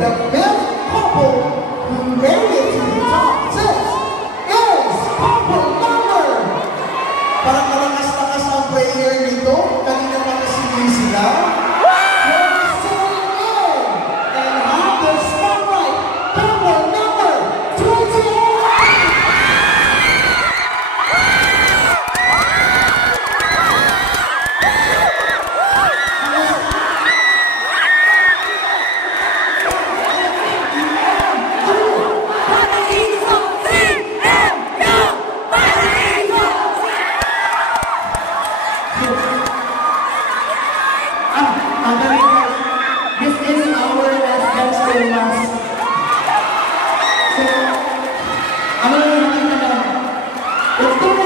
the best couple who made it to the top 6 is couple number. Parang malakas-lakas ang player nito. Kanina pa kasi sila. And have the spotlight. Couple number 28. This is our last dance for us. So, ano yung nakita na? Let's go!